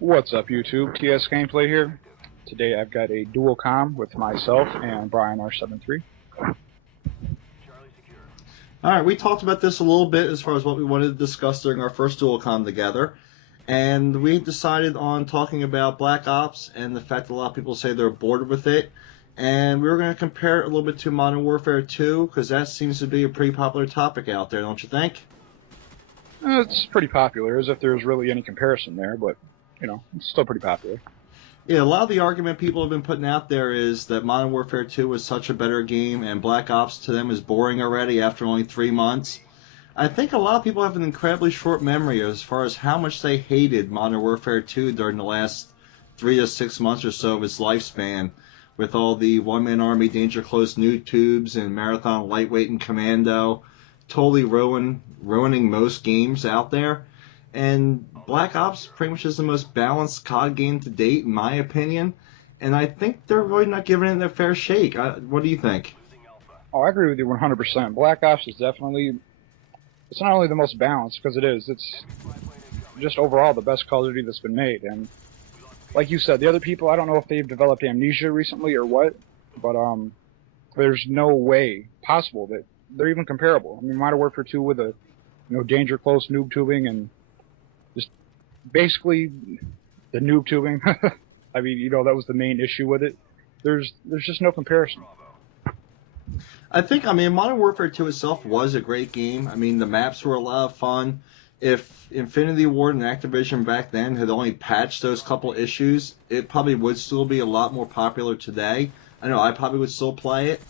What's up, YouTube? TS Gameplay here. Today I've got a dual comm with myself and BryanR73. Alright, we talked about this a little bit as far as what we wanted to discuss during our first dual comm together. And we decided on talking about Black Ops and the fact that a lot of people say they're bored with it. And we were going to compare it a little bit to Modern Warfare 2, because that seems to be a pretty popular topic out there, don't you think? It's pretty popular, as if there's really any comparison there, but, you know, it's still pretty popular. Yeah, a lot of the argument people have been putting out there is that Modern Warfare 2 was such a better game, and Black Ops to them is boring already after only 3 months. I think a lot of people have an incredibly short memory as far as how much they hated Modern Warfare 2 during the last 3 to 6 months or so of its lifespan, with all the one-man army, danger close nude tubes, and marathon lightweight and commando, totally ruining most games out there. And Black Ops pretty much is the most balanced COD game to date, in my opinion. And I think they're really not giving it their fair shake. What do you think? Oh, I agree with you 100%. Black Ops is definitely... It's not only the most balanced, because it is. It's just overall the best Call of Duty that's been made. And like you said, the other people, I don't know if they've developed amnesia recently or what, but there's no way possible that they're even comparable. I mean, Modern Warfare 2 with a danger close noob tubing and just basically the noob tubing. I mean, that was the main issue with it. There's just no comparison. Modern Warfare 2 itself was a great game. I mean, the maps were a lot of fun. If Infinity Ward and Activision back then had only patched those couple issues, it probably would still be a lot more popular today. I know I probably would still play it.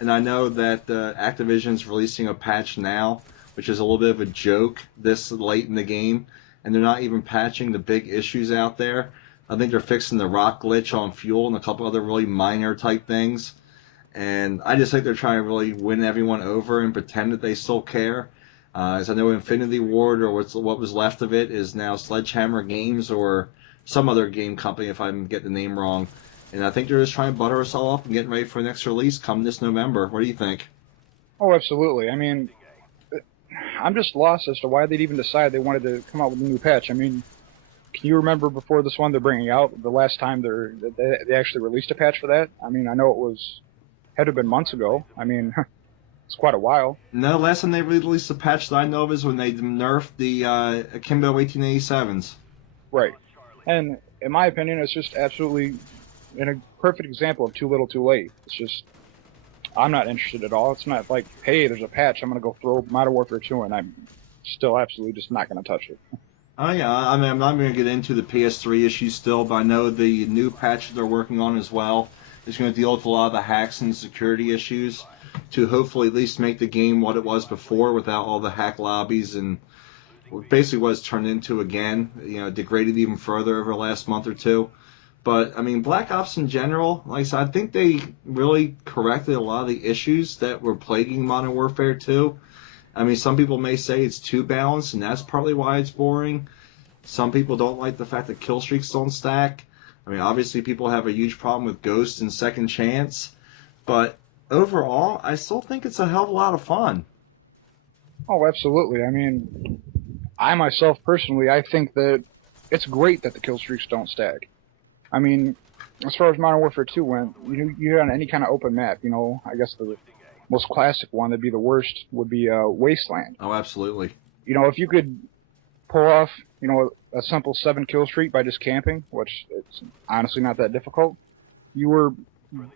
And I know that Activision's releasing a patch now, which is a little bit of a joke this late in the game. And they're not even patching the big issues out there. I think they're fixing the rock glitch on fuel and a couple other really minor type things. And I just think they're trying to really win everyone over and pretend that they still care. As I know Infinity Ward, or what was left of it, is now Sledgehammer Games or some other game company, if I get the name wrong. And I think they're just trying to butter us all up and getting ready for the next release come this November. What do you think? Oh, absolutely. I mean, I'm just lost as to why they'd even decide they wanted to come out with a new patch. I mean, can you remember before this one they're bringing out, the last time they actually released a patch for that? I mean, I know it had to have been months ago. I mean, it's quite a while. No, last time they released a patch that I know of is when they nerfed the Akimbo 1887s. Right. And in my opinion, it's just absolutely a perfect example of too little too late. It's just, I'm not interested at all. It's not like, hey, there's a patch, I'm going to go throw Modern Warfare 2 and I'm still absolutely just not going to touch it. Oh yeah, I mean, I'm not going to get into the PS3 issues still, but I know the new patch they're working on as well is going to deal with a lot of the hacks and security issues to hopefully at least make the game what it was before without all the hack lobbies and basically what it's turned into again, degraded even further over the last month or two. But, I mean, Black Ops in general, like I said, I think they really corrected a lot of the issues that were plaguing Modern Warfare 2. I mean, some people may say it's too balanced, and that's partly why it's boring. Some people don't like the fact that Killstreaks don't stack. I mean, obviously people have a huge problem with Ghost and Second Chance. But overall, I still think it's a hell of a lot of fun. Oh, absolutely. I mean, I myself personally, I think that it's great that the Killstreaks don't stack. I mean, as far as Modern Warfare 2 went, you on any kind of open map, I guess the most classic one that'd be the worst would be Wasteland. Oh, absolutely. If you could pull off, a simple 7-kill streak by just camping, which it's honestly not that difficult, you were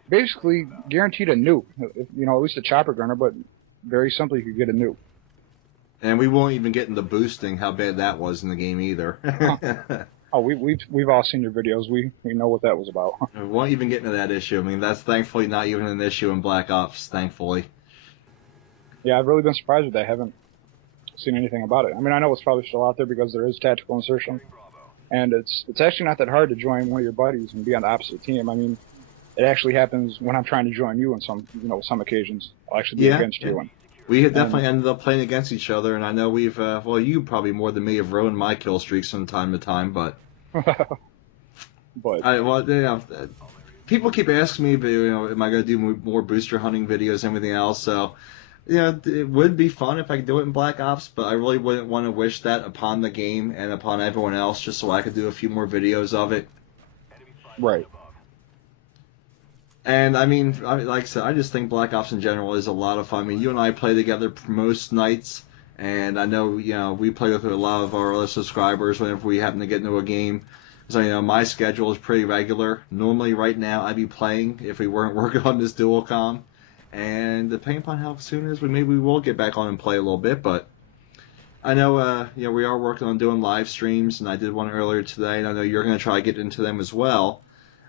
basically guaranteed a nuke. At least a chopper gunner, but very simply you could get a nuke. And we won't even get into boosting how bad that was in the game either. Oh, we've all seen your videos. We know what that was about. We won't even get into that issue. I mean, that's thankfully not even an issue in Black Ops, thankfully. Yeah, I've really been surprised that I haven't seen anything about it. I mean, I know it's probably still out there because there is tactical insertion, and it's actually not that hard to join one of your buddies and be on the opposite team. I mean, it actually happens when I'm trying to join you on some occasions. I'll actually be against you. And we had definitely ended up playing against each other, and I know we've, you probably more than me have ruined my kill streaks from time to time, but... people keep asking me, am I going to do more booster hunting videos and everything else, so it would be fun if I could do it in Black Ops, but I really wouldn't want to wish that upon the game and upon everyone else, just so I could do a few more videos of it. Right. And I mean, like I said, I just think Black Ops in general is a lot of fun. I mean, you and I play together most nights, and I know, we play with a lot of our other subscribers whenever we happen to get into a game. So, my schedule is pretty regular. Normally, right now, I'd be playing if we weren't working on this dual com. And depending upon how soon it is, maybe we will get back on and play a little bit. But I know, we are working on doing live streams, and I did one earlier today, and I know you're going to try to get into them as well.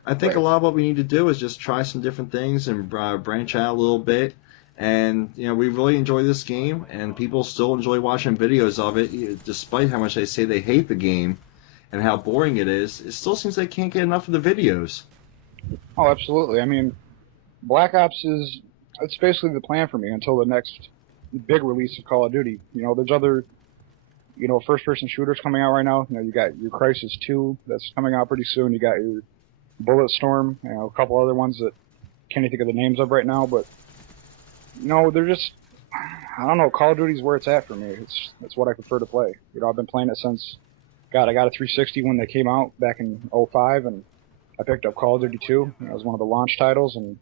I think a lot of what we need to do is just try some different things and branch out a little bit. And, we really enjoy this game, and people still enjoy watching videos of it, despite how much they say they hate the game and how boring it is. It still seems they can't get enough of the videos. Oh, absolutely. I mean, Black Ops it's basically the plan for me until the next big release of Call of Duty. There's other, first-person shooters coming out right now. You got your Crysis 2 that's coming out pretty soon. You got your Bulletstorm, a couple other ones that can't even think of the names of right now, but they're just, I don't know, Call of Duty's where it's at for me. It's what I prefer to play. I've been playing it since, I got a 360 when they came out back in '05, and I picked up Call of Duty 2. It was one of the launch titles, and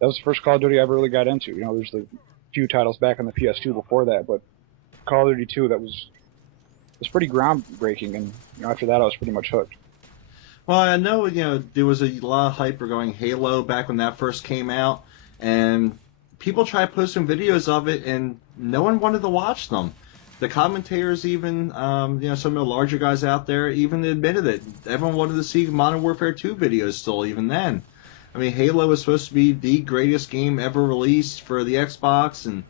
that was the first Call of Duty I ever really got into. There's the few titles back on the PS2 before that, but Call of Duty 2, that was pretty groundbreaking, and after that I was pretty much hooked. Well, I know, there was a lot of hype regarding Halo back when that first came out, and people tried posting videos of it, and no one wanted to watch them. The commentators even, some of the larger guys out there even admitted it. Everyone wanted to see Modern Warfare 2 videos still, even then. I mean, Halo was supposed to be the greatest game ever released for the Xbox, and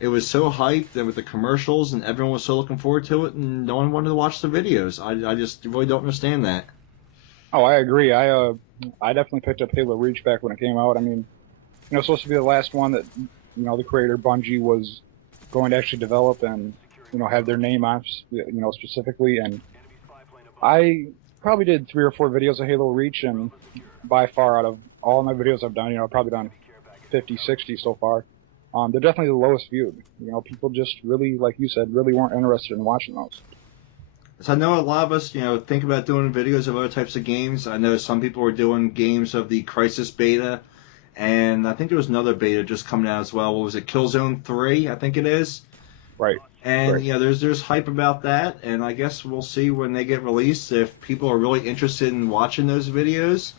it was so hyped and with the commercials, and everyone was so looking forward to it, and no one wanted to watch the videos. I just really don't understand that. Oh, I agree. I definitely picked up Halo Reach back when it came out. I mean, it's supposed to be the last one that, the creator, Bungie, was going to actually develop and, have their name on, specifically. And I probably did 3 or 4 videos of Halo Reach, and by far out of all my videos I've done, I've probably done 50, 60 so far. They're definitely the lowest viewed. People just really, like you said, really weren't interested in watching those. So I know a lot of us, think about doing videos of other types of games. I know some people were doing games of the Crysis beta, and I think there was another beta just coming out as well. What was it, Killzone 3, I think it is? Right. And, right. There's hype about that, and I guess we'll see when they get released if people are really interested in watching those videos.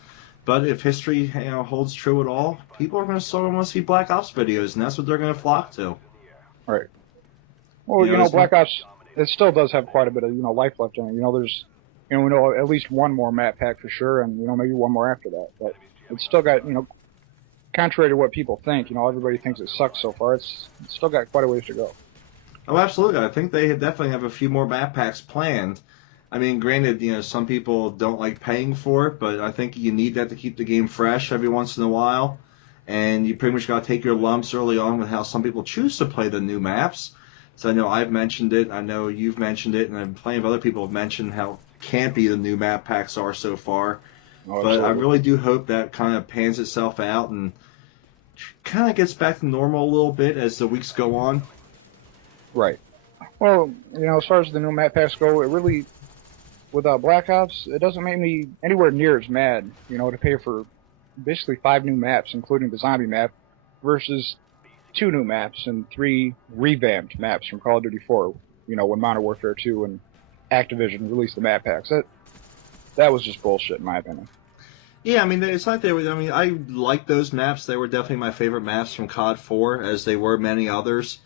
But if history, holds true at all, people are going to still want to see Black Ops videos, and that's what they're going to flock to. Right. Well, Black Ops, it still does have quite a bit of, life left in it. There's, we know at least one more map pack for sure, and, maybe one more after that. But it's still got, contrary to what people think, everybody thinks it sucks so far. It's still got quite a ways to go. Oh, absolutely. I think they definitely have a few more map packs planned. I mean, granted, some people don't like paying for it, but I think you need that to keep the game fresh every once in a while. And you pretty much got to take your lumps early on with how some people choose to play the new maps. So I know I've mentioned it, I know you've mentioned it, and plenty of other people have mentioned how campy the new map packs are so far. Oh, but I really do hope that kind of pans itself out and kind of gets back to normal a little bit as the weeks go on. Right. Well, as far as the new map packs go, it really, with Black Ops, it doesn't make me anywhere near as mad, to pay for basically 5 new maps, including the zombie map, versus 2 new maps and 3 revamped maps from Call of Duty 4, when Modern Warfare 2 and Activision released the map packs. That was just bullshit, in my opinion. Yeah, I mean, it's not there. I mean, I like those maps. They were definitely my favorite maps from COD 4, as they were many others.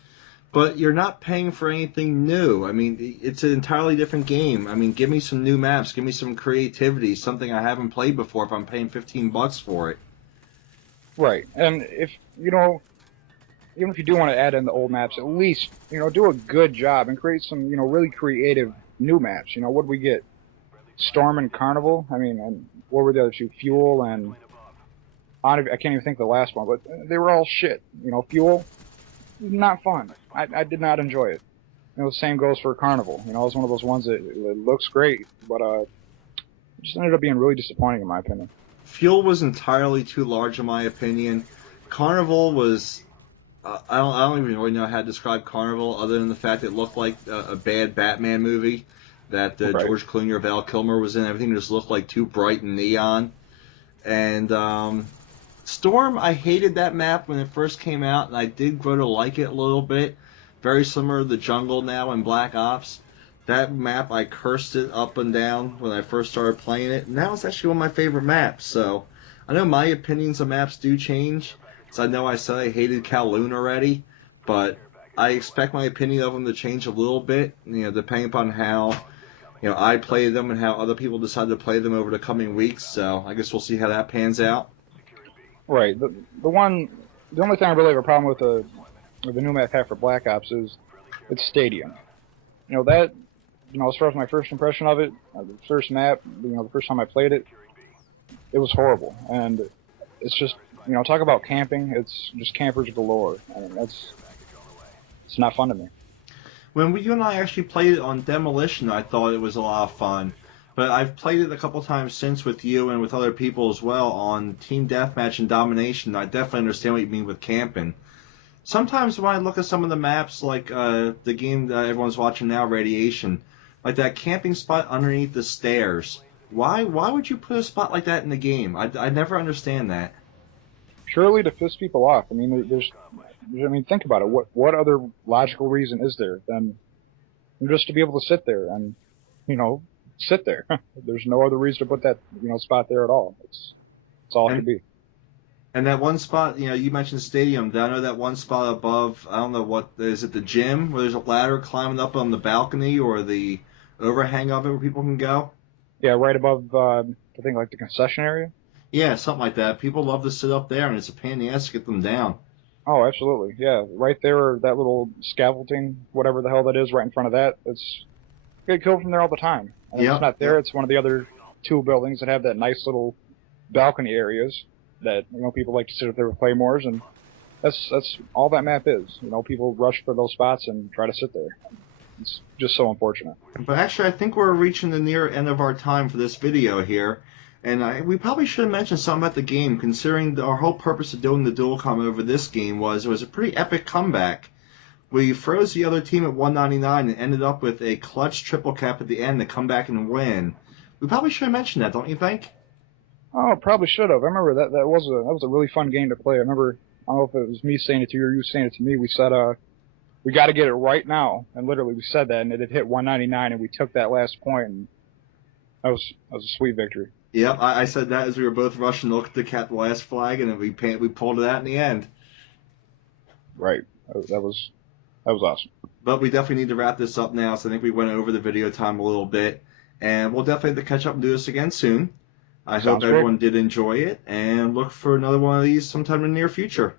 But you're not paying for anything new. I mean, it's an entirely different game. I mean, give me some new maps. Give me some creativity, something I haven't played before if I'm paying $15 for it. Right. And if, even if you do want to add in the old maps, at least, do a good job and create some, really creative new maps. What did we get? Storm and Carnival? I mean, and what were the other 2? Fuel and... I can't even think of the last one, but they were all shit. Fuel, not fun. I did not enjoy it. The same goes for Carnival. It was one of those ones that it looks great, but it just ended up being really disappointing in my opinion. Fuel was entirely too large in my opinion. Carnival was I don't even really know how to describe Carnival other than the fact it looked like a bad Batman movie that Right. George Clooney or Val Kilmer was in. Everything just looked like too bright and neon. And Storm, I hated that map when it first came out, and I did grow to like it a little bit. Very similar to the jungle now in Black Ops. That map, I cursed it up and down when I first started playing it. And now it's actually one of my favorite maps. So I know my opinions on maps do change. So I know I said I hated Kowloon already, but I expect my opinion of them to change a little bit, depending upon how I play them and how other people decide to play them over the coming weeks. So I guess we'll see how that pans out. Right. The only thing I really have a problem with the new map pack for Black Ops is its stadium. That as far as my first impression of it, the first map, the first time I played it, it was horrible. And it's just, talk about camping, it's just campers galore. I mean, it's not fun to me. When you and I actually played it on Demolition, I thought it was a lot of fun. But I've played it a couple times since with you and with other people as well on Team Deathmatch and Domination. I definitely understand what you mean with camping. Sometimes when I look at some of the maps, like the game that everyone's watching now, Radiation, like that camping spot underneath the stairs. Why would you put a spot like that in the game? I never understand that. Surely to piss people off. I mean, think about it. What other logical reason is there than just to be able to sit there and, sit there? There's no other reason to put that, spot there at all. It's all it could be. And that one spot, you mentioned stadium. I know that one spot above, I don't know what, is it the gym where there's a ladder climbing up on the balcony or the overhang of it where people can go? Yeah, right above, I think, like the concession area? Yeah, something like that. People love to sit up there, and it's a pain in the ass to get them down. Oh, absolutely. Yeah, right there, that little scaffolding, whatever the hell that is, right in front of that. It's get killed from there all the time. And if it's not there, it's one of the other two buildings that have that nice little balcony areas that people like to sit up there with claymores, and that's all that map is. People rush for those spots and try to sit there. It's just so unfortunate. But actually, I think we're reaching the near end of our time for this video here. And we probably should have mentioned something about the game, considering our whole purpose of doing the dual com over this game was it was a pretty epic comeback. We froze the other team at 199 and ended up with a clutch triple cap at the end to come back and win. We probably should have mentioned that, don't you think? Oh, probably should have. I remember that was a really fun game to play. I remember, I don't know if it was me saying it to you or you saying it to me. We said, we got to get it right now, and literally we said that, and it had hit 199, and we took that last point, and that was a sweet victory. Yep, I said that as we were both rushing to look at the cap last flag, and then we pulled it out in the end. Right. That was awesome. But we definitely need to wrap this up now, so I think we went over the video time a little bit, and we'll definitely have to catch up and do this again soon. I hope everyone did enjoy it, and look for another one of these sometime in the near future.